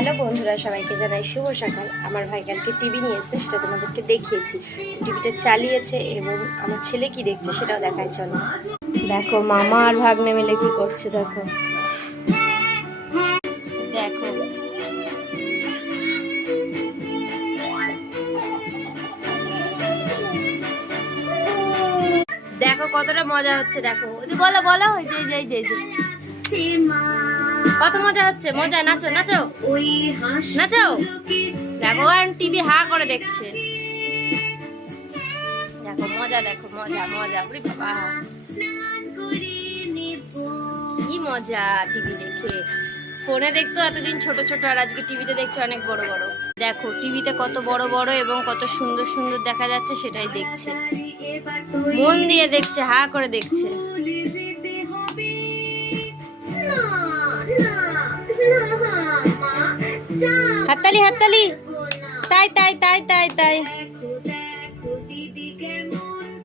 Hello বন্ধুরা, সবাইকে জানাই শুভ সকাল। আমার ভাই কালকে টিভি নিয়ে এসেছে, সেটা তোমাদেরকে দেখিয়েছি। টিভিটা চালিয়েছে এবং আমার ছেলে কি দেখছে সেটাও দেখায়। চলো দেখো মামা আর ভাগ্নে মিলে কি করছে। দেখো দেখো দেখো কতটা মজা হচ্ছে। দেখো বলো বলো, কত মজা হচ্ছে। মজা, নাচো নাচো নাচো। দেখো আর টিভি হা করে দেখছে। দেখো মজা, দেখো মজা মজা। ওরে বাবা কি মজা টিভি দেখে। ফোনে দেখতো এতদিন ছোট ছোট, আর আজকে টিভিতে দেখছে অনেক বড় বড়। দেখো টিভিতে কত বড় বড় এবং কত সুন্দর সুন্দর দেখা যাচ্ছে, সেটাই দেখছে। মন দিয়ে দেখছে, হা করে দেখছে। হাততালি হাততালি। তাই তাই তাই তাই তাই।